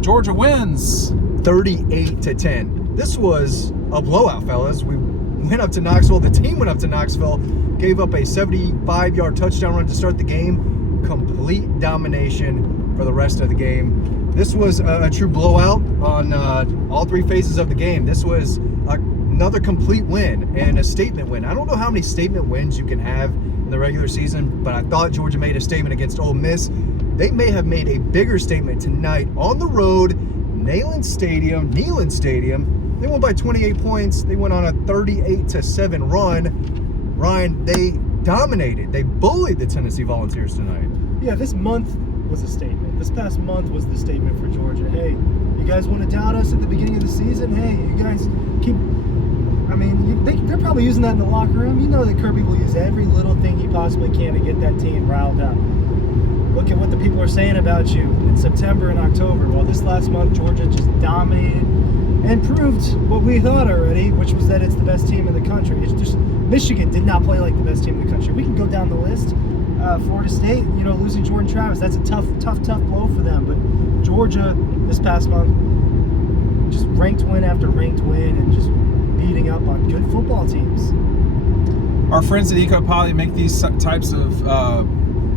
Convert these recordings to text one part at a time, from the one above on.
Georgia wins 38-10. This was a blowout, fellas. We went up to Knoxville. The team went up to Knoxville, gave up a 75-yard touchdown run to start the game. Complete domination for the rest of the game. This was a true blowout on all three phases of the game. This was another complete win and a statement win. I don't know how many statement wins you can have in the regular season, but I thought Georgia made a statement against Ole Miss. They may have made a bigger statement tonight on the road, Neyland Stadium. They won by 28 points. They went on a 38-7 run. Ryan, they dominated. They bullied the Tennessee Volunteers tonight. Yeah, this month was a statement. This past month was the statement for Georgia. Hey, you guys want to doubt us at the beginning of the season? Hey, you guys keep... I mean, they're probably using that in the locker room. You know that Kirby will use every little thing he possibly can to get that team riled up. Look at what the people are saying about you in September and October. Well, this last month, Georgia just dominated and proved what we thought already, which was that it's the best team in the country. It's just Michigan did not play like the best team in the country. We can go down the list. Florida State, losing Jordan Travis, that's a tough blow for them. But Georgia this past month, just ranked win after ranked win and just beating up on good football teams. Our friends at EcoPoly make these types of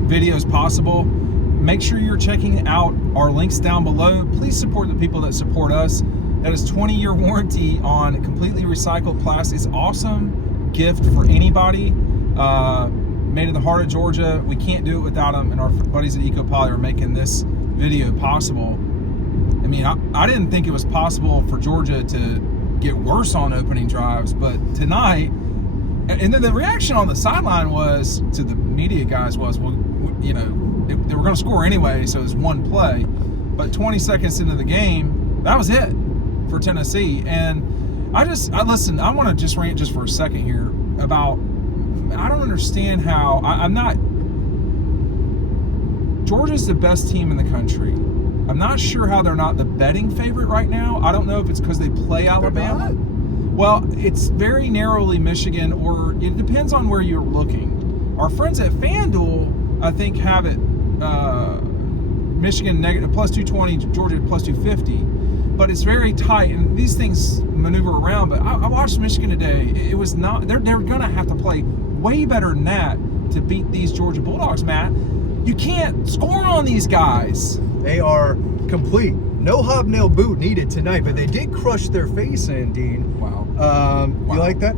videos possible. Make sure you're checking out our links down below. Please support the people that support us. That is 20-year warranty on completely recycled plastic. It's awesome gift for anybody. Made in the heart of Georgia. We can't do it without them, and our buddies at EcoPoly are making this video possible. I mean, I didn't think it was possible for Georgia to get worse on opening drives, but tonight, and then the reaction on the sideline was, to the media guys was, well, they were going to score anyway, so it was one play. But 20 seconds into the game, that was it for Tennessee. And I want to just rant just for a second here about, I don't understand how, Georgia's the best team in the country. I'm not sure how they're not the betting favorite right now. I don't know if it's because they play Alabama. Well, it's very narrowly Michigan, or it depends on where you're looking. Our friends at FanDuel, I think, have it Michigan negative plus 220, Georgia plus 250. But it's very tight, and these things maneuver around. But I watched Michigan today. It was not. They're going to have to play way better than that to beat these Georgia Bulldogs, Matt. You can't score on these guys. They are complete. No hobnail boot needed tonight, but they did crush their face in, Dean. Wow. You like that?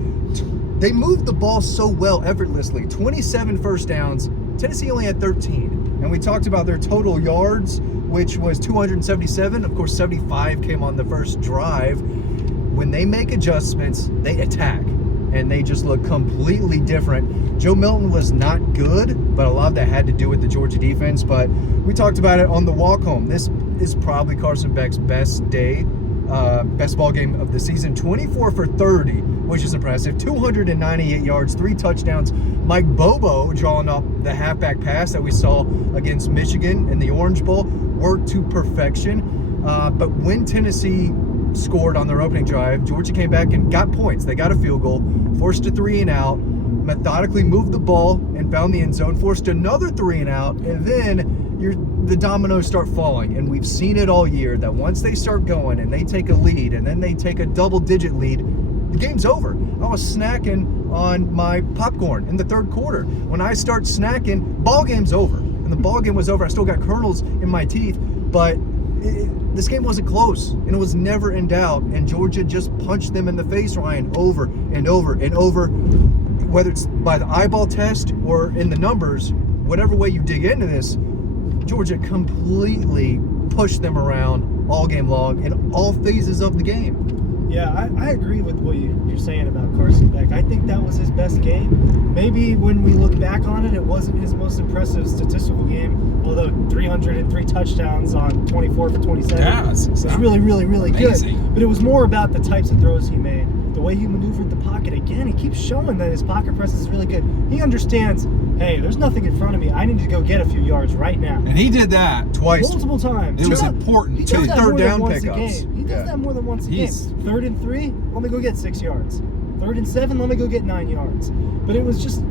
They moved the ball so well, effortlessly. 27 first downs. Tennessee only had 13. And we talked about their total yards, which was 277. Of course, 75 came on the first drive. When they make adjustments, they attack. And they just look completely different. Joe Milton was not good, but a lot of that had to do with the Georgia defense. But we talked about it on the walk home. This is probably Carson Beck's best day, best ball game of the season. 24 for 30, which is impressive. 298 yards, 3 touchdowns. Mike Bobo drawing up the halfback pass that we saw against Michigan in the Orange Bowl worked to perfection. But when Tennessee scored on their opening drive, Georgia came back and got points. They got a field goal, forced a 3 and out, methodically moved the ball and found the end zone, forced another 3 and out, and then the dominoes start falling. And we've seen it all year that once they start going and they take a lead and then they take a double-digit lead, the game's over. I was snacking on my popcorn in the third quarter. When I start snacking, ball game's over. And the ball game was over. I still got kernels in my teeth, but this game wasn't close, and it was never in doubt. And Georgia just punched them in the face, Ryan, over and over and over. Whether it's by the eyeball test or in the numbers, whatever way you dig into this, Georgia completely pushed them around all game long in all phases of the game. Yeah, I agree with what you're saying about Carson Beck. I think that was his best game. Maybe when we look back on it, it wasn't his most impressive statistical game, although 303 touchdowns on 24 for 27. Yeah, it's really, really, really amazing. Good. But it was more about the types of throws he made, the way he maneuvered the pocket. Again, he keeps showing that his pocket presence is really good. He understands, hey, there's nothing in front of me. I need to go get a few yards right now. And he did that Twice. Multiple times. It was important, He too. does that Third more than down once a pickups. game. He does that more than once a game. 3rd and 3, let me go get 6 yards. 3rd and 7, let me go get 9 yards. But it was just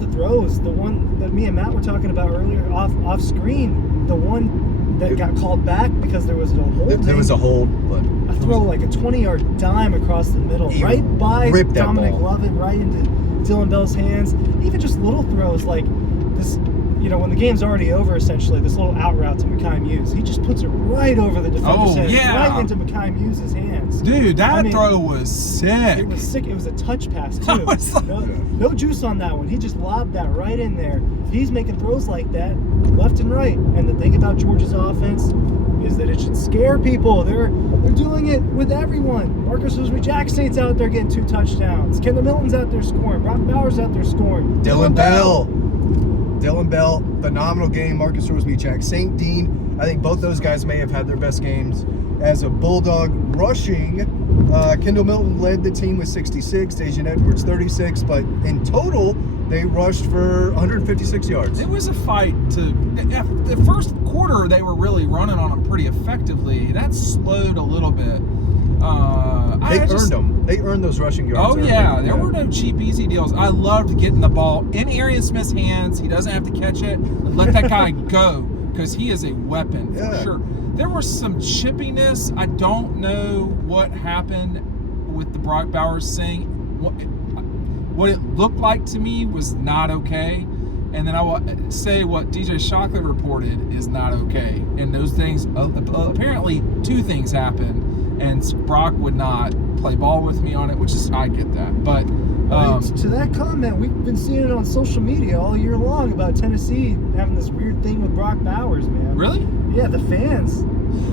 the throws. The one that me and Matt were talking about earlier off screen. The one that got called back because there was a holding. There was a hold, but a throw like a 20-yard dime across the middle, He right by ripped that Dominic ball. Lovett, right into Dylan Bell's hands. Even just little throws like this, when the game's already over, essentially, this little out route to Mekhi Muse, he just puts it right over the defender's head, right into Mekhi Muse's hands. Dude, that throw was sick. It was sick. It was a touch pass, too. I was like- no juice on that one. He just lobbed that right in there. He's making throws like that left and right. And the thing about Georgia's offense is that it should scare people. They're doing it with everyone. Marcus Jackson's out there getting 2 touchdowns. Kendall Milton's out there scoring. Brock Bowers out there scoring. Dylan Bell, phenomenal game. Marcus Jack St. Dean, I think both those guys may have had their best games as a Bulldog. Rushing, Kendall Milton led the team with 66, Dejan Edwards 36, but in total, they rushed for 156 yards. It was a fight the first quarter, they were really running on them pretty effectively. That slowed a little bit. They earned them. They earned those rushing yards. Oh, yeah. There were no cheap, easy deals. I loved getting the ball in Arian Smith's hands. He doesn't have to catch it. Let that guy go because he is a weapon for sure. There was some chippiness. I don't know what happened with the Brock Bowers thing. What it looked like to me was not okay. And then I will say what DJ Shockley reported is not okay. And those things, apparently 2 things happened. And Brock would not play ball with me on it, which is, I get that. But to that comment, we've been seeing it on social media all year long about Tennessee having this weird thing with Brock Bowers, man. Really? Yeah, the fans.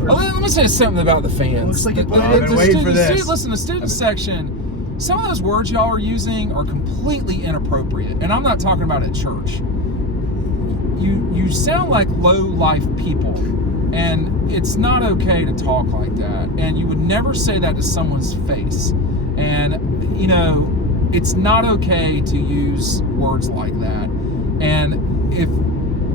Let me say something about the fans. Looks like I've been waiting for this. Listen, the student section, some of those words y'all are using are completely inappropriate. And I'm not talking about at church. You sound like low-life people. And it's not okay to talk like that. And you would never say that to someone's face. And, it's not okay to use words like that. And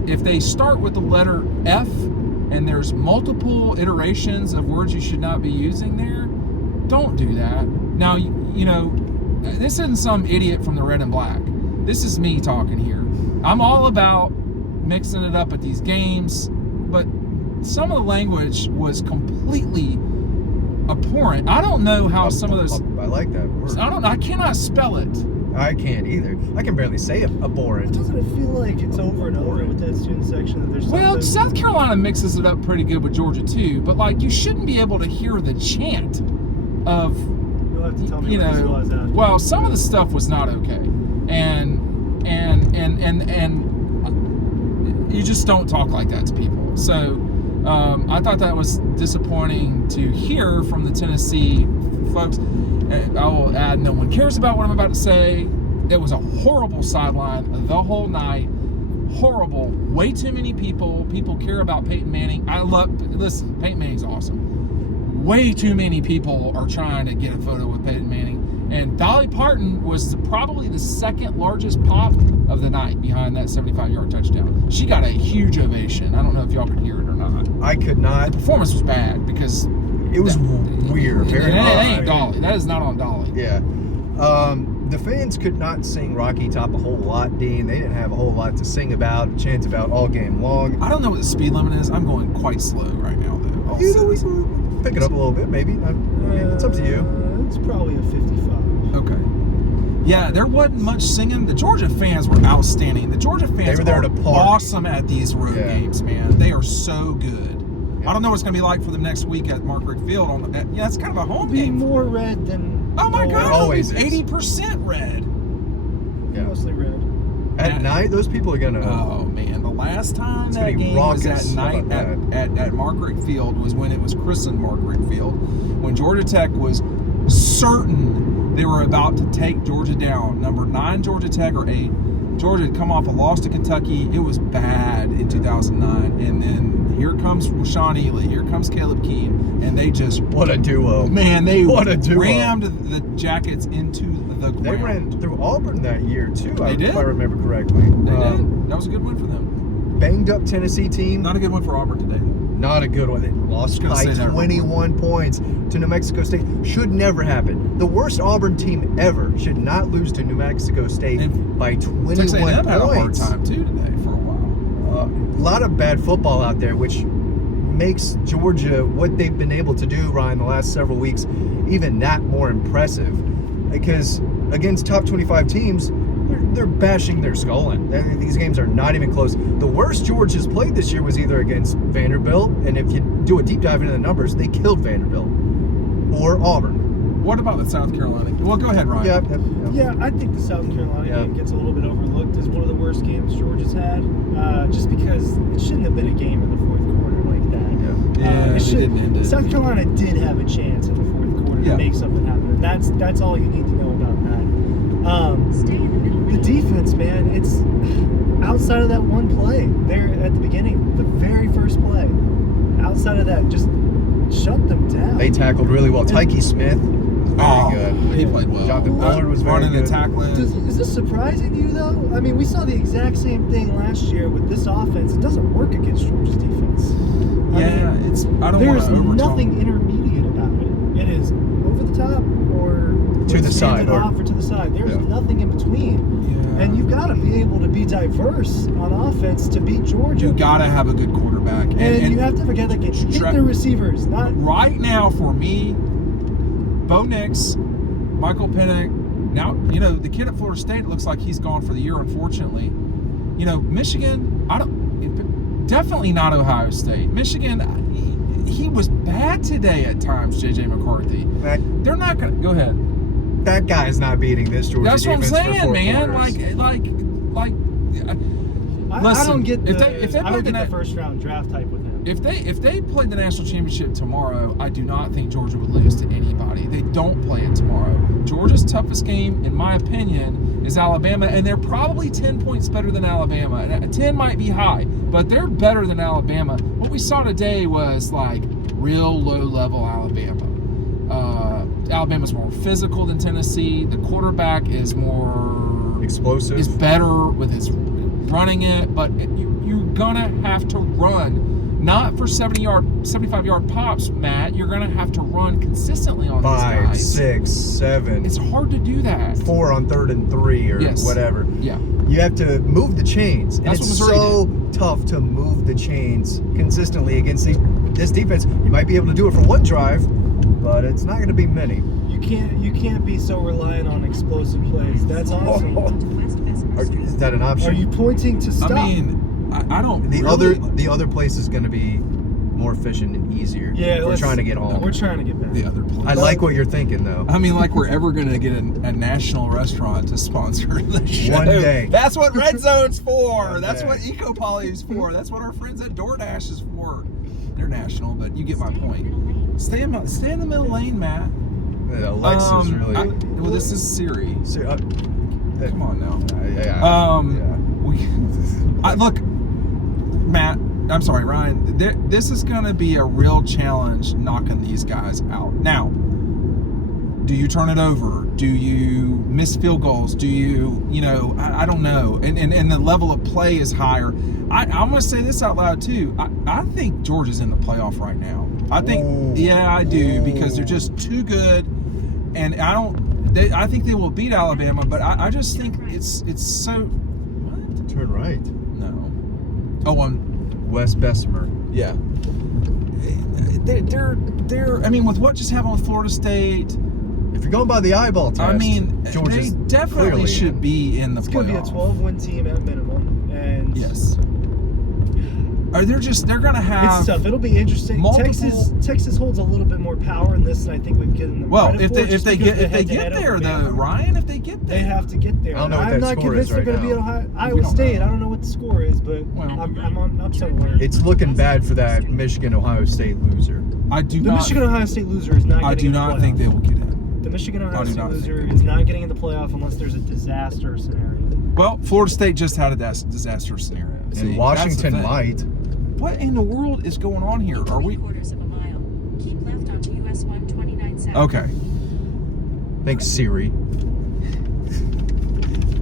if they start with the letter F and there's multiple iterations of words you should not be using there, don't do that. Now, this isn't some idiot from the Red and Black. This is me talking here. I'm all about mixing it up at these games, but some of the language was completely abhorrent. I don't know how some of those. I like that word. I cannot spell it. I can't either. I can barely say abhorrent. Doesn't it feel like it's over and over with that student section that there's Well, something... South Carolina mixes it up pretty good with Georgia too, but you shouldn't be able to hear the chant of. You'll have to tell me what this was after. Well, some of the stuff was not okay, and you just don't talk like that to people. So. I thought that was disappointing to hear from the Tennessee folks. And I will add, no one cares about what I'm about to say. It was a horrible sideline the whole night. Horrible. Way too many people. People care about Peyton Manning. Listen, Peyton Manning's awesome. Way too many people are trying to get a photo with Peyton Manning. And Dolly Parton was probably the second largest pop of the night behind that 75-yard touchdown. She got a huge ovation. I don't know if y'all could hear it or not. I could not. The performance was bad because it was weird. Very that ain't Dolly. That is not on Dolly. Yeah. The fans could not sing Rocky Top a whole lot, Dean. They didn't have a whole lot to sing about, chant about all game long. I don't know what the speed limit is. I'm going quite slow right now, though. We pick it up a little bit, maybe. It's up to you. It's probably a 55. Okay. Yeah, there wasn't much singing. The Georgia fans were outstanding. The Georgia fans were there are to party. awesome at these road games, man. They are so good. I don't know what it's going to be like for the next week at Mark Richt Field. It's kind of a home Be game. more red than... Oh, my God. Always is. 80% red. Yeah. Mostly red. At night, those people are going to... Oh, man. The last time It's that gonna be game was raucous. at night at Mark Richt Field was when it was christened Mark Richt Field, when Georgia Tech was certain they were about to take Georgia down. Number 9 Georgia Tech, or 8. Georgia had come off a loss to Kentucky. It was bad in 2009. And then here comes Rashawn Ely. Here comes Caleb Keene. And they just... What a duo. Man, they duo. rammed the Jackets into the ground. They ran through Auburn that year, too, They did? if I remember correctly. They did. That was a good win for them. Banged up Tennessee team. Not a good win for Auburn today. Not a good one. They lost by 21 points to New Mexico State. Should never happen. The worst Auburn team ever should not lose to New Mexico State by 21 Texas A&M points. had a hard time too today for a while. A lot of bad football out there, which makes Georgia, what they've been able to do, Ryan, the last several weeks, even that more impressive. Because against top 25 teams, they're bashing their skull in. These games are not even close. The worst Georgia's played this year was either against Vanderbilt, and if you do a deep dive into the numbers, they killed Vanderbilt, or Auburn. What about the South Carolina? Well, go ahead, Ryan. Yeah, I think the South Carolina game gets a little bit overlooked as one of the worst games Georgia's had, just because it shouldn't have been a game in the fourth quarter like that. Yeah, they didn't end it. South Carolina did have a chance in the fourth quarter to make something happen, and that's all you need to know about that. The defense, man, it's outside of that one play there at the beginning, the very first play. Outside of that, just shut them down. They tackled really well. Tyke Smith was very good. He played well. Jonathan Bullard was very running good. and tackling. Is this surprising to you, though? I mean, we saw the exact same thing last year with this offense. It doesn't work against Georgia's defense. I don't want There's to overtalk. nothing intermediate about it. It is over the top or To the side, off or to the side. There's nothing in between. Yeah. And you've got to be able to be diverse on offense to beat Georgia. You got to have a good quarterback. And you have to forget that hit the receivers, not right now for me. Bo Nix, Michael Penix. Now the kid at Florida State looks like he's gone for the year. Unfortunately, Michigan. Definitely not Ohio State. Michigan. He was bad today at times. JJ McCarthy. They're not gonna go ahead. That guy's not beating this Georgia That's what I'm defense for saying, 4 man. quarters. I don't get the, if they I don't played get the first round draft type with him. If they played the national championship tomorrow, I do not think Georgia would lose to anybody. They don't play it tomorrow. Georgia's toughest game, in my opinion, is Alabama, and they're probably 10 points better than Alabama. And 10 might be high, but they're better than Alabama. What we saw today was like real low-level Alabama. Alabama's more physical than Tennessee. The quarterback is more explosive. Is better with his running it, but you're gonna have to run. Not for 75-yard pops, Matt. You're gonna have to run consistently on 5, these guys. 6, 7. It's hard to do that. 4 on 3rd and 3 or whatever. Yeah. You have to move the chains. And That's it's what Missouri so tough to move the chains consistently against this defense. You might be able to do it for one drive, but it's not going to be many. You can't be so reliant on explosive plays. That's awesome. Is that an option? Are you pointing to stop? I mean, I don't. The really, other place is going to be more efficient and easier. Yeah, we're trying to get home. We're trying to get back. The other place. I like what you're thinking, though. I mean, like we're ever going to get a national restaurant to sponsor the show. One day. That's what Red Zone's for. One That's day. what EcoPoly is for. That's what our friends at DoorDash is for. They're national, but you get my point. Stay in the middle lane, Matt. Yeah, Alexa's really. Well, this is Siri. Come on now. Look, Matt. I'm sorry, Ryan. This is going to be a real challenge knocking these guys out. Now, do you turn it over? Do you miss field goals? Do you, I don't know. And the level of play is higher. I'm going to say this out loud, too. I think Georgia's in the playoff right now. I think, I do, because they're just too good. And I think they will beat Alabama, but I just think it's so. What? Turn right. No. Oh, Wes Bessemer. Yeah. They're. I mean, with what just happened with Florida State. If you're going by the eyeball test, I mean, Georgia's they definitely should be in the playoff. It's going to be a 12-win team at minimum, and yes. They're going to have. It's tough. It'll be interesting. Texas holds a little bit more power in this than I think we've given them. Well, credit if they get there, though, Ryan, if they get there, they have to get there. I don't know what I'm that not score convinced is they're right going to now. beat Iowa State. I don't know what the score is, but I'm on upset alert. It's looking bad for that Michigan-Ohio State loser. The Michigan-Ohio State loser is not getting I do not think they will get in. The Michigan-Ohio State loser is not getting in the playoff unless there's a disaster scenario. Well, Florida State just had a disaster scenario. And Washington might. What in the world is going on here? Are we? Quarters of a mile. Keep left onto US 129 South. Okay. Thanks, Siri.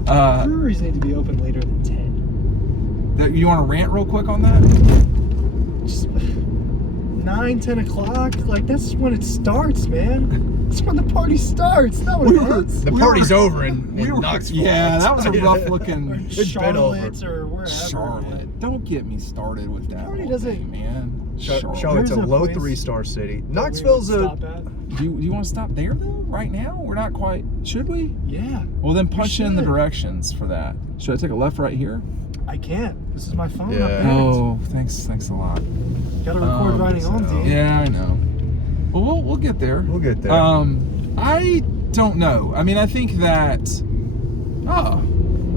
Breweries need to be open later than 10. You want to rant real quick on that? Just 9, 10 o'clock? Like, that's when it starts, man. That's when the party starts. Not when it ends. The party's over in Knoxville. Yeah, that was a rough looking. Charlotte or wherever. Charlotte. Don't get me started with that. Party whole doesn't- thing, man. Charlotte's a There's a low place 3-star city. that we Knoxville's would a. stop at. Do you want to stop there though? Right now, we're not quite. Should we? Yeah. Well, then punch in the should. directions for that. Should I take a left right here? I can't. This is my phone. Yeah. Up there. Oh, thanks a lot. Gotta record riding so- home, dude. Yeah, I know. Well, we'll get there. We'll get there. I don't know. I mean, I think that. Oh,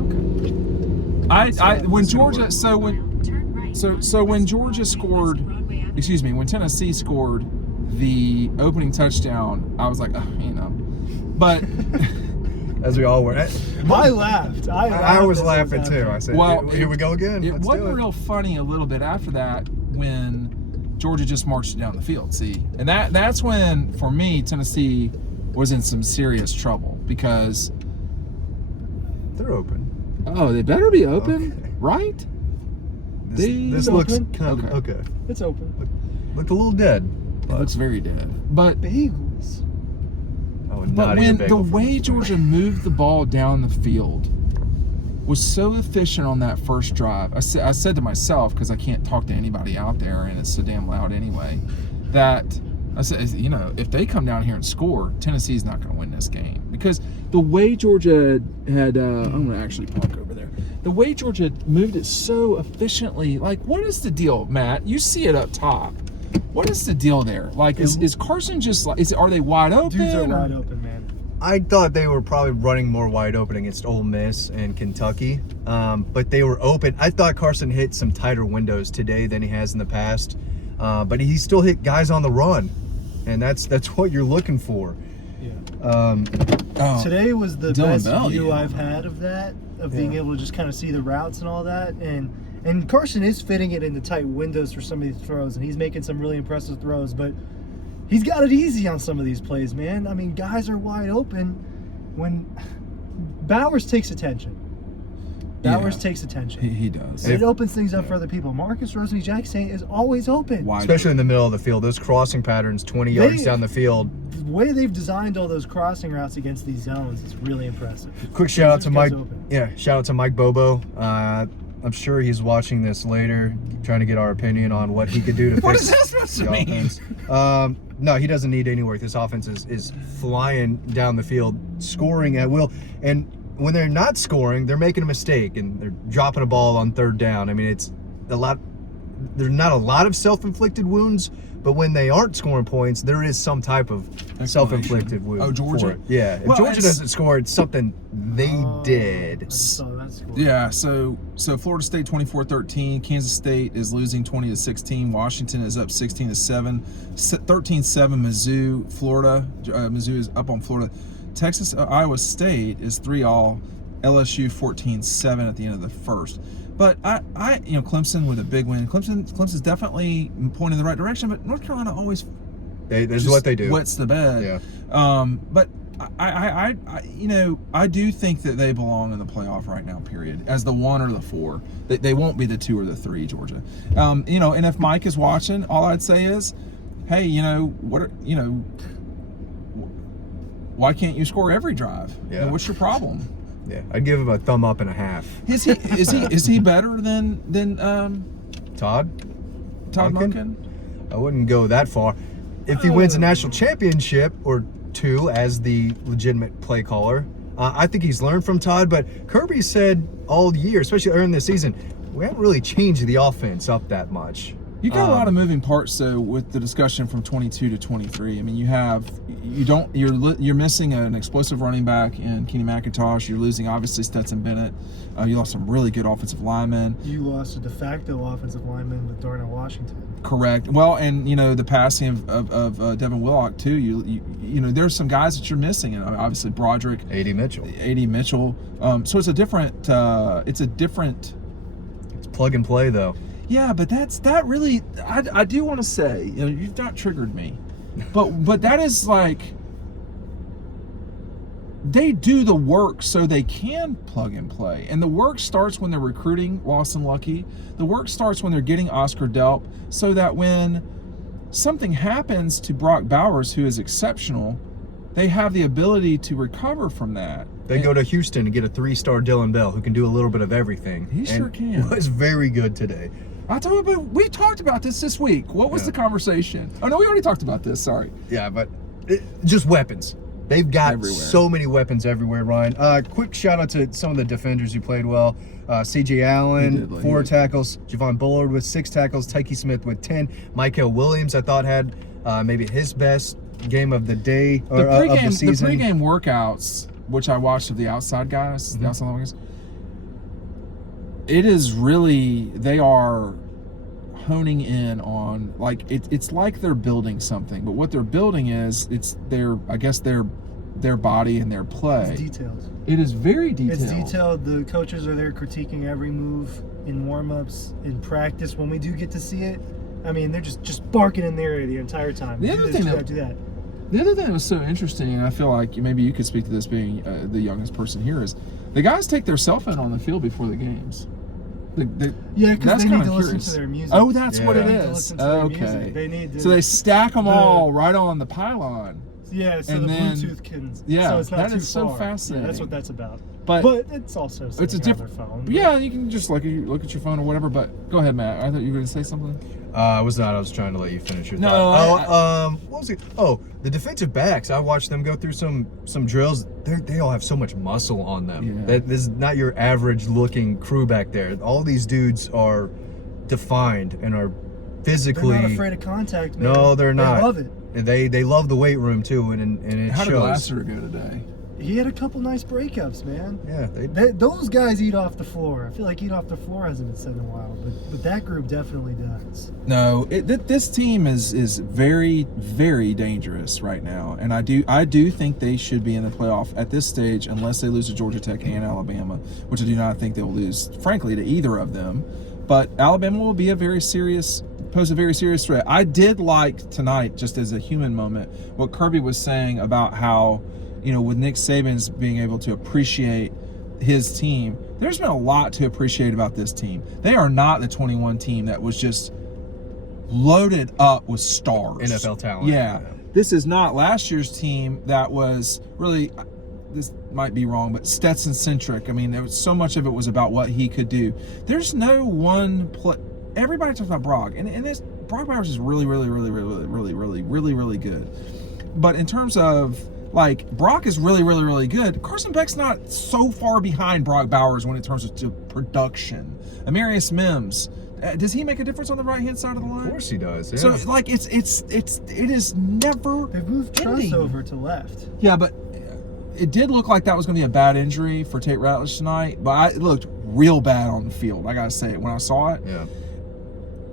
okay. I when It's gonna Georgia work. so when Turn right so on when West Georgia Broadway, scored, West Broadway Avenue. excuse me, when Tennessee scored the opening touchdown, I was like, but As we all were. I laughed. I was as it laughing too. happening. I said, Well, here we go again. it Let's do wasn't real funny a little bit after that when Georgia just marched it down the field. See, and that's when for me Tennessee was in some serious trouble because They're open. they better be open, Okay. right? This It's looks open. kind of okay. It's open. Looked a little dead. It looks very dead. But Bagels. I would but not eat a when bagel the from way this Georgia place. moved the ball down the field was so efficient on that first drive, I said to myself, because I can't talk to anybody out there and it's so damn loud anyway, that I said, if they come down here and score, Tennessee's not going to win this game. Because the way Georgia had, I'm going to actually park over there. The way Georgia moved it so efficiently, like, what is the deal, Matt? You see it up top. What is the deal there? Like, is Carson just like, are they wide open? Dudes are or- wide open, man. I thought they were probably running more wide open against Ole Miss and Kentucky, but they were open. I thought Carson hit some tighter windows today than he has in the past, but he still hit guys on the run, and that's what you're looking for. Yeah. Oh. Today was the Dylan best Bell, view yeah. I've had of that, of being Yeah. able to just kind of see the routes and all that. And Carson is fitting it into tight windows for some of these throws, and he's making some really impressive throws, but he's got it easy on some of these plays, man. I mean, guys are wide open when Bowers takes attention. Bowers Yeah. takes attention. He does. And it opens things up for other people. Marcus Rosenby-Jackson is always open. Wide Especially in the middle of the field. Those crossing patterns, 20 yards down the field. The way they've designed all those crossing routes against these zones is really impressive. Quick shout out to Those Mike. guys open. Yeah, shout out to Mike Bobo. I'm sure he's watching this later, trying to get our opinion on what he could do to What fix is that supposed to the mean? offense. No, he doesn't need any work. This offense is flying down the field, scoring at will. And when they're not scoring, they're making a mistake and they're dropping a ball on third down. I mean, it's a lot. There's not a lot of self-inflicted wounds, but when they aren't scoring points, there is some type of self-inflicted wound. Oh, Georgia? for it. Yeah, if Well, Georgia it's- doesn't score, it's something they I did. saw that score. Yeah, so Florida State 24-13, Kansas State is losing 20-16, Washington is up 16-7, 13-7 Mizzou, Florida, Mizzou is up on Florida. Texas, Iowa State is 3-all, LSU 14-7 at the end of the first. But I Clemson with a big win. Clemson's definitely pointing in the right direction, but North Carolina always This is just what they do. wets the bed. Yeah. But I do think that they belong in the playoff right now, period, as the 1 or the 4. They won't be the 2 or the 3, Georgia. And if Mike is watching, all I'd say is, hey, why can't you score every drive? Yeah. What's your problem? Yeah, I'd give him a thumb up and a half. Is he better than Todd Monken? I wouldn't go that far. If he wins a national championship or 2 as the legitimate play caller, I think he's learned from Todd. But Kirby said all year, especially early in the season, we haven't really changed the offense up that much. You got a lot of moving parts though with the discussion from 22 to 23. I mean, you're missing an explosive running back in Kenny McIntosh. You're losing obviously Stetson Bennett. You lost some really good offensive linemen. You lost a de facto offensive lineman with Darnell Washington. Correct. Well, and the passing of Devin Willock too. You there's some guys that you're missing, and obviously Broderick, A.D. Mitchell. So it's a different. It's plug and play though. Yeah, but that really, I do want to say, you've not triggered me, but that is like, they do the work so they can plug and play, and the work starts when they're recruiting Lawson Lucky. The work starts when they're getting Oscar Delp, so that when something happens to Brock Bowers, who is exceptional, they have the ability to recover from that. They go to Houston and get a 3-star Dylan Bell who can do a little bit of everything. He sure can. Was very good today. I told you, but we talked about this week. What was the conversation? Oh, no, we already talked about this. Sorry. Yeah, but just weapons. They've got Everywhere. so many weapons everywhere, Ryan. Quick shout out to some of the defenders who played well. C.J. Allen, 4 tackles. Javon Bullard with 6 tackles. Tyke Smith with 10. Michael Williams, I thought, had maybe his best game of the day or of the season. The pregame workouts, which I watched of the outside guys, the outside guys, it is really, they are honing in on, like, it's like they're building something, but what they're building is, it's their body and their play. It's detailed. It is very detailed. It's detailed. The coaches are there critiquing every move in warm-ups, in practice. When we do get to see it, I mean, they're just barking in the area the entire time. The other thing that was so interesting, and I feel like maybe you could speak to this being the youngest person here, is the guys take their cell phone on the field before the games. Yeah, because they need to listen to their music. Oh, that's what it They need to is. listen to their Okay. music. They need to, So they stack them all right on the pylon. Yeah, so and the then- Bluetooth can. Yeah, so it's not that too is so far. fascinating. Yeah, that's what that's about. But it's also it's a different different phone. Yeah, you can just look at your phone or whatever. But go ahead, Matt. I thought you were going to say something. I was not. I was trying to let you finish your No, thought. What was it? Oh, the defensive backs. I watched them go through some drills. They all have so much muscle on them. Yeah. This is not your average looking crew back there. All these dudes are defined and are physically. They're not afraid of contact, man. No, they're not. They love it. And they love the weight room too, and it How did shows. Lassiter go today? He had a couple nice breakups, man. Yeah, Those guys eat off the floor. I feel like eat off the floor hasn't been said in a while, but that group definitely does. No, this team is very, very dangerous right now, and I do think they should be in the playoff at this stage, unless they lose to Georgia Tech and Alabama, which I do not think they'll lose, frankly, to either of them. But Alabama will be pose a very serious threat. I did like tonight, just as a human moment, what Kirby was saying about how, with Nick Saban's being able to appreciate his team, there's been a lot to appreciate about this team. They are not the 21 team that was just loaded up with stars. NFL talent. Yeah. This is not last year's team that was really, this might be wrong, but Stetson-centric. I mean, there was so much of it was about what he could do. There's no one play. Everybody talks about Brock, and this Brock Bowers is really, really, really, really, really, really, really, really good. But in terms of, like, Brock is really, really, really good. Carson Beck's not so far behind Brock Bowers when it comes to production. Amarius Mims, does he make a difference on the right hand side of the line? Of course he does. Yeah. So, like, it is never. They've moved Truss ending. over to left. Yeah, but it did look like that was going to be a bad injury for Tate Ratledge tonight. But it looked real bad on the field. I gotta say it when I saw it. Yeah.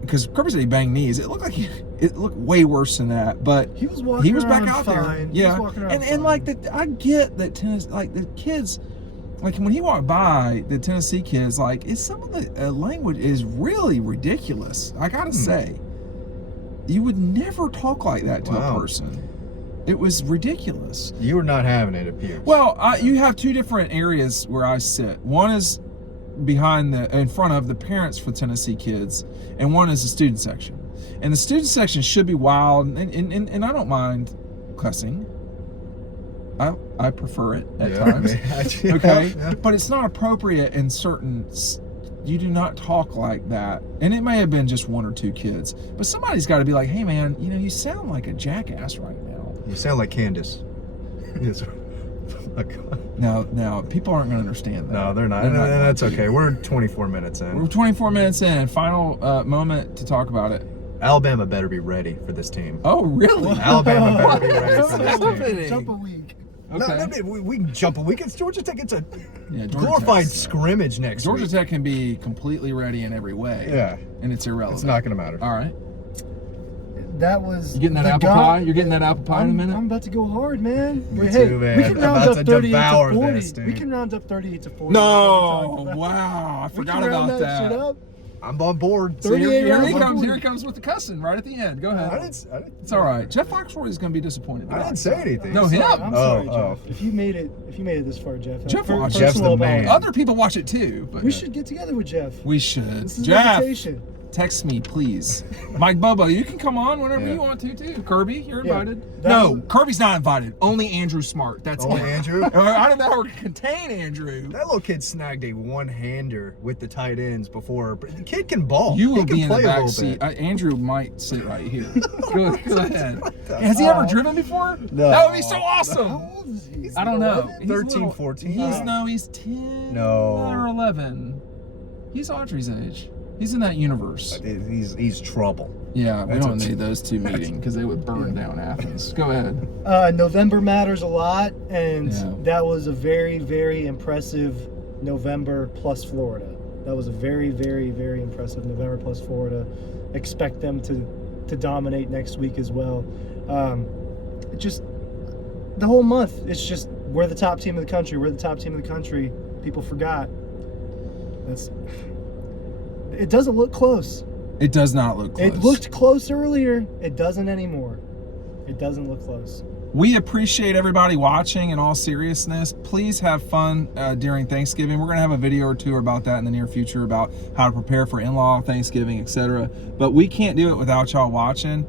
Because Kirby said he banged knees. It looked like it looked way worse than that. But He was walking. he was back around out fine. there. He Yeah, was walking around and fine. like I get that tennis, like the kids, like when he walked by the Tennessee kids, like some of the language is really ridiculous. I gotta say, you would never talk like that to a person. It was ridiculous. You were not having it, it appears. Well, you have two different areas where I sit. One is in front of the parents for Tennessee kids, and one is the student section. And the student section should be wild, and I don't mind cussing. I prefer it at times. Okay, Yeah. but it's not appropriate in certain. You do not talk like that, and it may have been just one or two kids, but somebody's got to be like, "Hey, man, you sound like a jackass right now." You sound like Candace. Yes. Now, people aren't going to understand that. No, they're not. They're not And that's going to. okay. We're 24 minutes in. We're 24 minutes in. Final moment to talk about it. Alabama better be ready for this team. Oh, really? Alabama better be ready for this team. Jump a week. Okay. No, we can jump a week. It's Georgia Tech. It's a Yeah, Georgia glorified Tech's, scrimmage next Georgia week. Tech can be completely ready in every way. Yeah. And it's irrelevant. It's not going to matter. All right. That was. You getting that the apple guy- pie? You're getting that apple pie in a minute? I'm about to go hard, man. Me Hey, too, man. we can I'm round about up to 38 devour to 40. this, dude. We can round up 38 to 40. No! Wow, I We forgot can round about that shit that. up. I'm on board. So here 38 he rounds. comes. Here he comes with the cussing right at the end. Go ahead. I didn't It's all right. Jeff Foxworthy is going to be disappointed. I didn't say anything. No, him. I'm sorry, Oh, Jeff. If you made it this far, Jeff. Jeff per- watched- Jeff's the personal man. apology. Other people watch it too. But We should get together with Jeff. We should. This is an Jeff, invitation. Text me, please. Mike Bubba, you can come on whenever Yeah. you want to, too. Kirby, you're Yeah. invited. That No, was- Kirby's not invited. Only Andrew Smart. That's Oh, it. Andrew. I don't know how we can contain Andrew. That little kid snagged a one-hander with the tight ends before. The kid can ball. You He will can be in the play a back little seat. bit. Andrew might sit right here. Go ahead. Has he ever driven before? No. That would be so How awesome. old is he? I don't know. He's 13, little- 14. He's 10 No. or 11. He's Audrey's age. He's in that universe. He's trouble. Yeah, we That's don't a- need those two meeting because they would burn down Athens. Go ahead. November matters a lot, and Yeah. that was a very, very impressive November plus Florida. That was a very, very, very impressive November plus Florida. Expect them to dominate next week as well. Just the whole month, it's just we're the top team of the country. We're the top team of the country. People forgot. It doesn't look close. It does not look close. It looked close earlier. It doesn't anymore. It doesn't look close. We appreciate everybody watching. In all seriousness, please have fun during Thanksgiving. We're going to have a video or two about that in the near future about how to prepare for in-law Thanksgiving, etc. But we can't do it without y'all watching.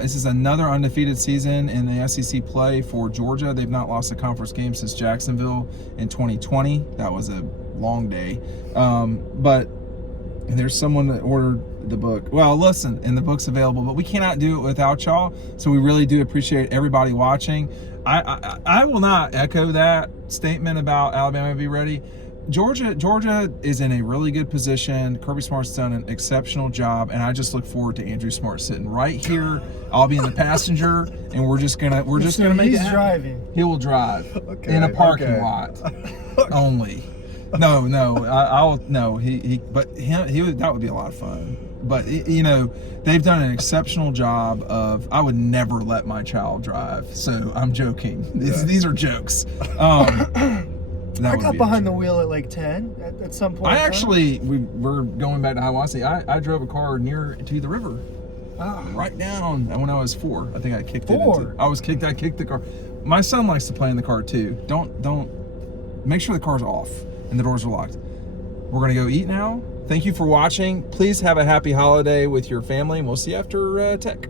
This is another undefeated season in the SEC play for Georgia. They've not lost a conference game since Jacksonville in 2020. That was a long day. But there's someone that ordered the book. Well, listen, and the book's available, but we cannot do it without y'all. So we really do appreciate everybody watching. I will not echo that statement about Alabama be ready. Georgia is in a really good position. Kirby Smart's done an exceptional job, and I just look forward to Andrew Smart sitting right here. I'll be in the passenger, and we're just gonna make it He's happen. driving. He will drive Okay, in a parking okay. lot only. No, but that would be a lot of fun. But they've done an exceptional job of. I would never let my child drive, so I'm joking. These are jokes. I got behind the wheel at like 10 at some point. We're going back to Hiawassee. I drove a car near to the river. Right down when I was 4. I think I kicked it. I kicked the car. My son likes to play in the car too. Don't make sure the car's off and the doors are locked. We're gonna go eat now. Thank you for watching. Please have a happy holiday with your family, and we'll see you after tech.